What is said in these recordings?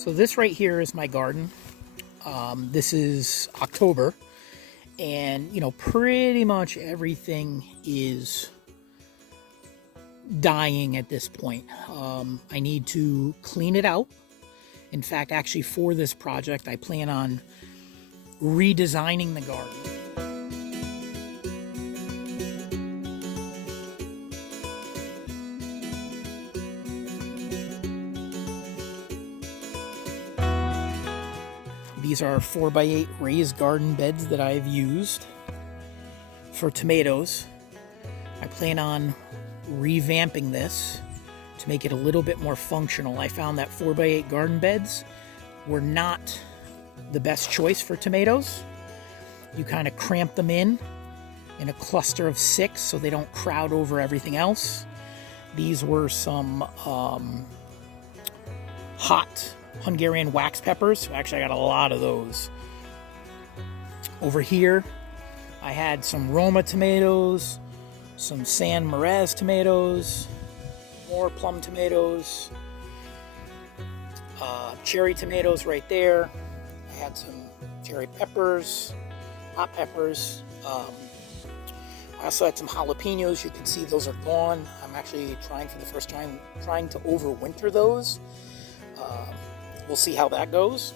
So this right here is my garden. This is October, and pretty much everything is dying at this point. I need to clean it out. In fact, actually for this project, I plan on redesigning the garden. These are 4x8 raised garden beds that I've used for tomatoes. I plan on revamping this to make it a little bit more functional. I found that 4x8 garden beds were not the best choice for tomatoes. You kind of cramp them in a cluster of 6 so they don't crowd over everything else. These were some hot Hungarian wax peppers. Actually, I got a lot of those. Over here, I had some Roma tomatoes, some San Marez tomatoes, more plum tomatoes, cherry tomatoes right there. I had some cherry peppers, hot peppers. I also had some jalapenos. You can see those are gone. I'm actually trying for the first time, trying to overwinter those. We'll see how that goes.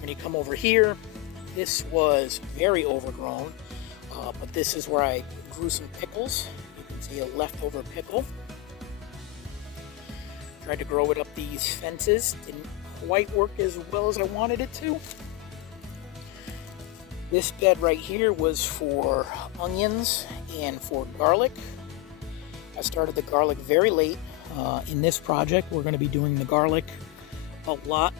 When you come over here, this was very overgrown, but this is where I grew some pickles. You can see a leftover pickle. Tried to grow it up these fences. Didn't quite work as well as I wanted it to. This bed right here was for onions and for garlic. I started the garlic very late. In this project, we're going to be doing the garlic a lot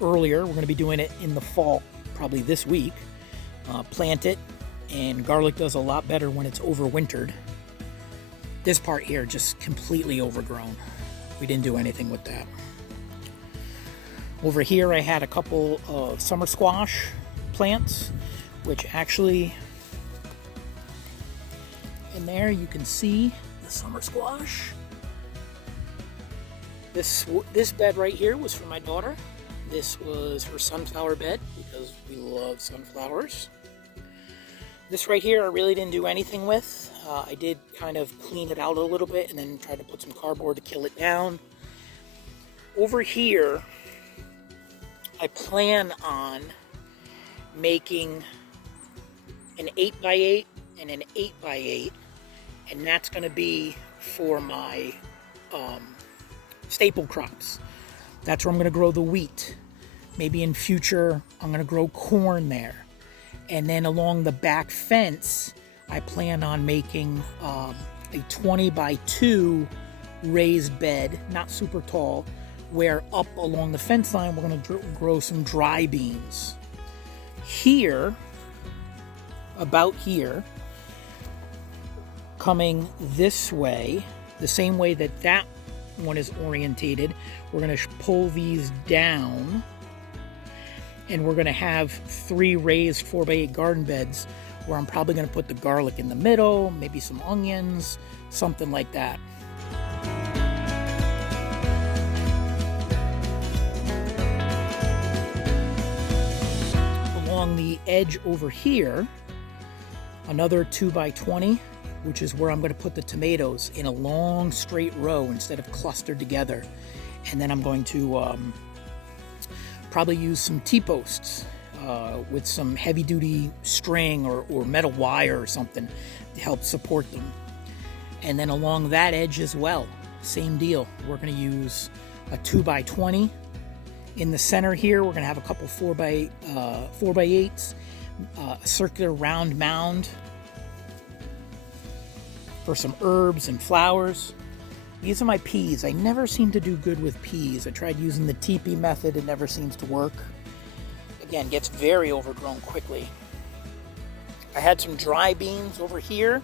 earlier. We're going to be doing it in the fall, probably this week. Plant it, and garlic does a lot better when it's overwintered. This part here just completely overgrown. We didn't do anything with that. Over here I had a couple of summer squash plants, which actually in there you can see the summer squash. This bed right here was for my daughter. This was her sunflower bed because we love sunflowers. This right here I really didn't do anything with. I did kind of clean it out a little bit and then try to put some cardboard to kill it down. Over here, I plan on making an 8x8 and an 8x8, and that's going to be for my staple crops. That's where I'm going to grow the wheat. Maybe in future, I'm going to grow corn there. And then along the back fence, I plan on making a 20x2 raised bed, not super tall, where up along the fence line, we're going to grow some dry beans. Here, about here, coming this way, the same way that that one is orientated, we're going to pull these down, and we're going to have 3 raised 4x8 garden beds where I'm probably going to put the garlic in the middle, maybe some onions, something like that. Along the edge over here, another 2x20, which is where I'm going to put the tomatoes in a long straight row instead of clustered together. And then I'm going to probably use some T-posts with some heavy-duty string or metal wire or something to help support them. And then along that edge as well, same deal. We're going to use a 2x20. In the center here, we're going to have a couple 4x8s, a circular round mound for some herbs and flowers. These are my peas. I never seem to do good with peas. I tried using the teepee method. It never seems to work. Again, gets very overgrown quickly. I had some dry beans over here.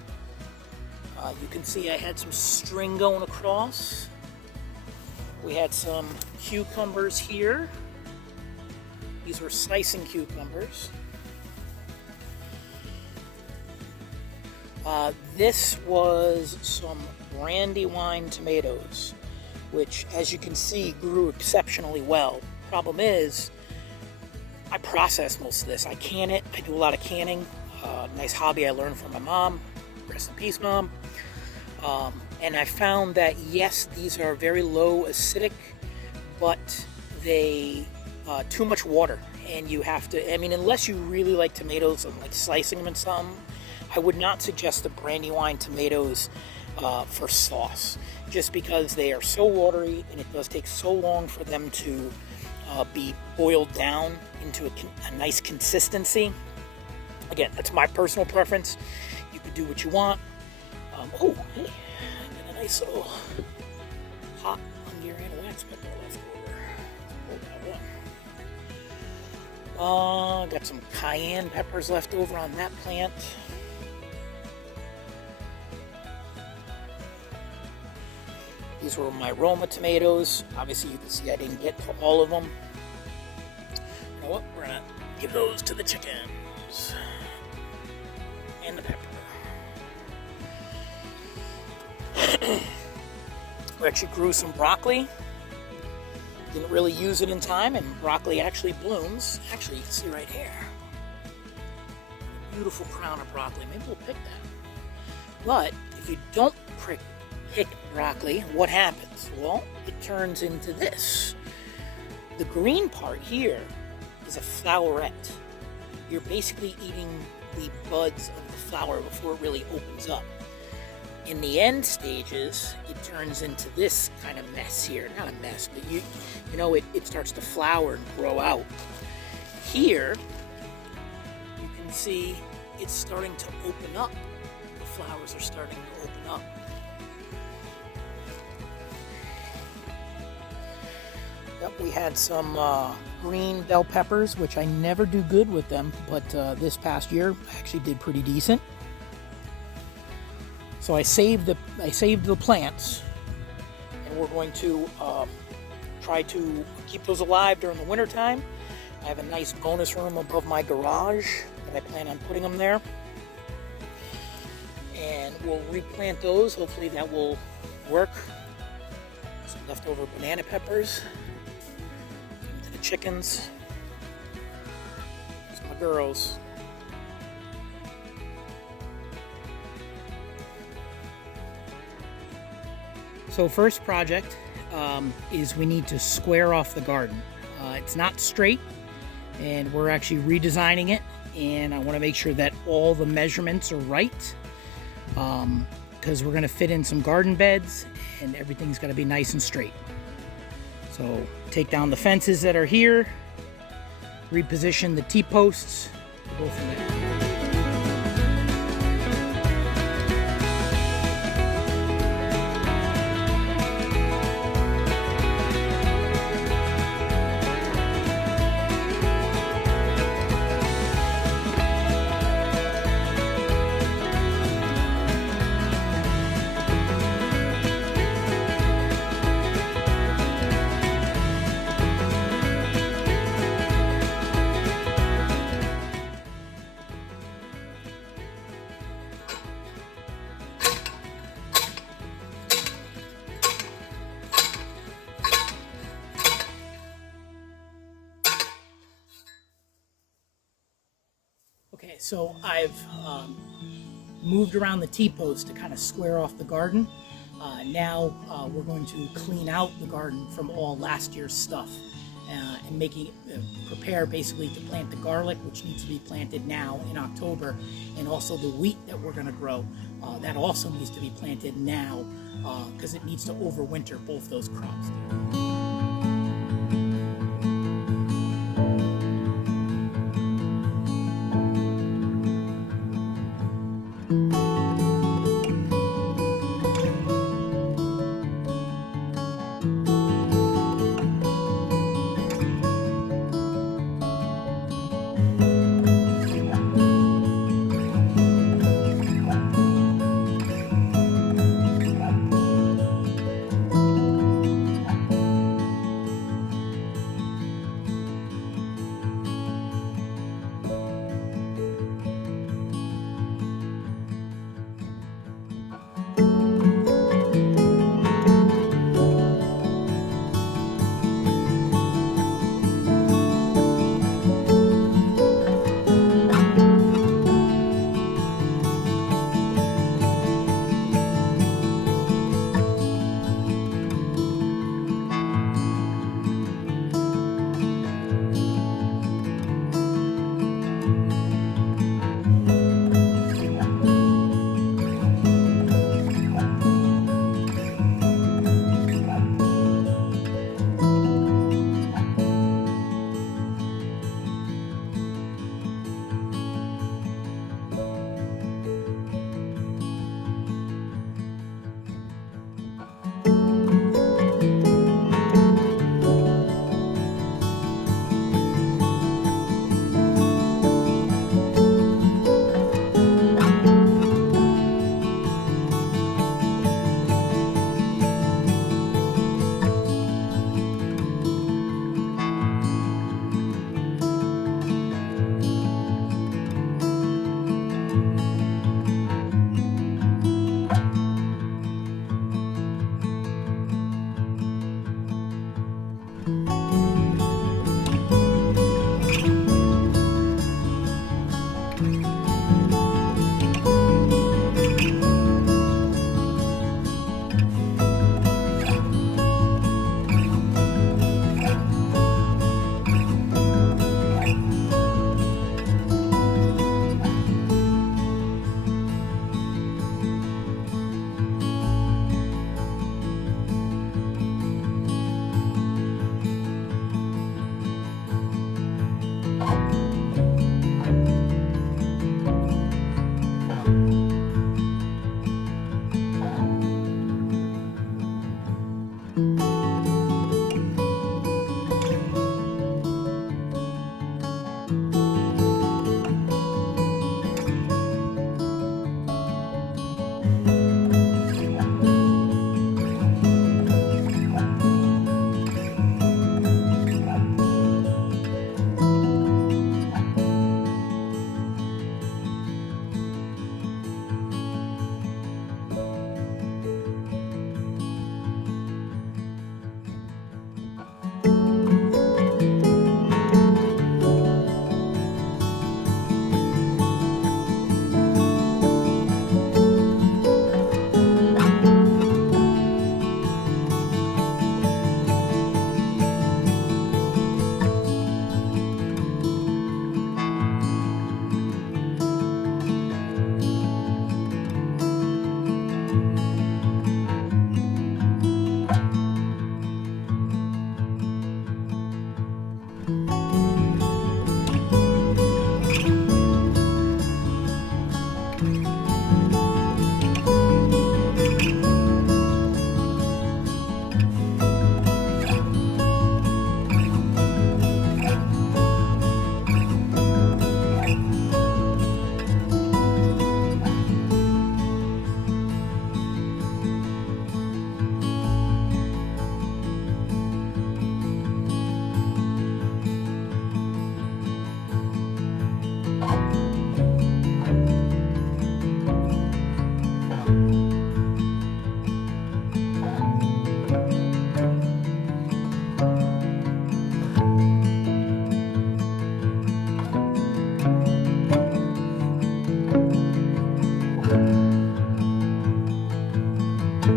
You can see I had some string going across. We had some cucumbers here. These were slicing cucumbers. This was some Brandywine tomatoes, which, as you can see, grew exceptionally well. Problem is, I process most of this. I can it. I do a lot of canning. Nice hobby I learned from my mom. Rest in peace, Mom. And I found that, yes, these are very low acidic, but they too much water, and you have to, I mean, unless you really like tomatoes and like slicing them in something, I would not suggest the Brandywine tomatoes for sauce, just because they are so watery and it does take so long for them to be boiled down into a nice consistency. Again, that's my personal preference. You can do what you want. Oh, hey, I got a nice little hot Hungarian wax pepper left over. Let's pull that one. Got some cayenne peppers left over on that plant. These were my Roma tomatoes. Obviously, you can see I didn't get to all of them. You know what? We're gonna give those to the chickens. And the pepper. We actually grew some broccoli. Didn't really use it in time, and broccoli actually blooms. Actually, you can see right here. Beautiful crown of broccoli. Maybe we'll pick that. But if you don't pick broccoli, what happens? Well, it turns into this. The green part here is a flowerette. You're basically eating the buds of the flower before it really opens up. In the end stages, it turns into this kind of mess here. Not a mess, but you know, it starts to flower and grow out. Here, you can see it's starting to open up. The flowers are starting to open up. Yep, we had some green bell peppers, which I never do good with them, but this past year I actually did pretty decent. So I saved the plants, and we're going to try to keep those alive during the winter time. I have a nice bonus room above my garage that I plan on putting them there, and we'll replant those. Hopefully that will work. Some leftover banana peppers. To the chickens. There's my girls. So first project is we need to square off the garden. It's not straight, and we're actually redesigning it, and I want to make sure that all the measurements are right, because we're going to fit in some garden beds, and everything's got to be nice and straight. So take down the fences that are here, reposition the T-posts, we'll go from there. Okay, so I've moved around the T-post to kind of square off the garden. Now we're going to clean out the garden from all last year's stuff and making prepare basically to plant the garlic, which needs to be planted now in October, and also the wheat that we're going to grow. That also needs to be planted now because it needs to overwinter both those crops. So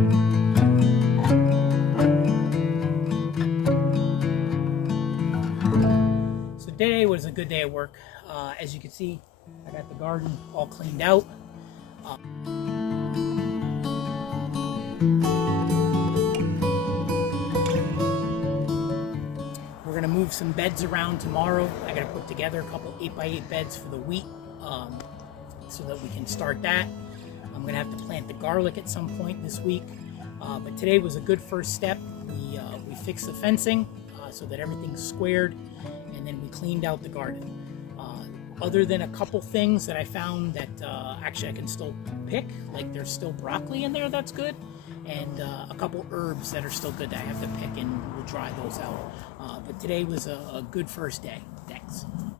today was a good day at work. As you can see, I got the garden all cleaned out. We're gonna move some beds around tomorrow. I gotta put together a couple 8x8 beds for the wheat so that we can start that. I'm gonna have to plant the garlic at some point this week. But today was a good first step. We fixed the fencing so that everything's squared, and then we cleaned out the garden. Other than a couple things that I found that actually I can still pick, like there's still broccoli in there that's good, and a couple herbs that are still good that I have to pick, and we'll dry those out. But today was a good first day. Thanks.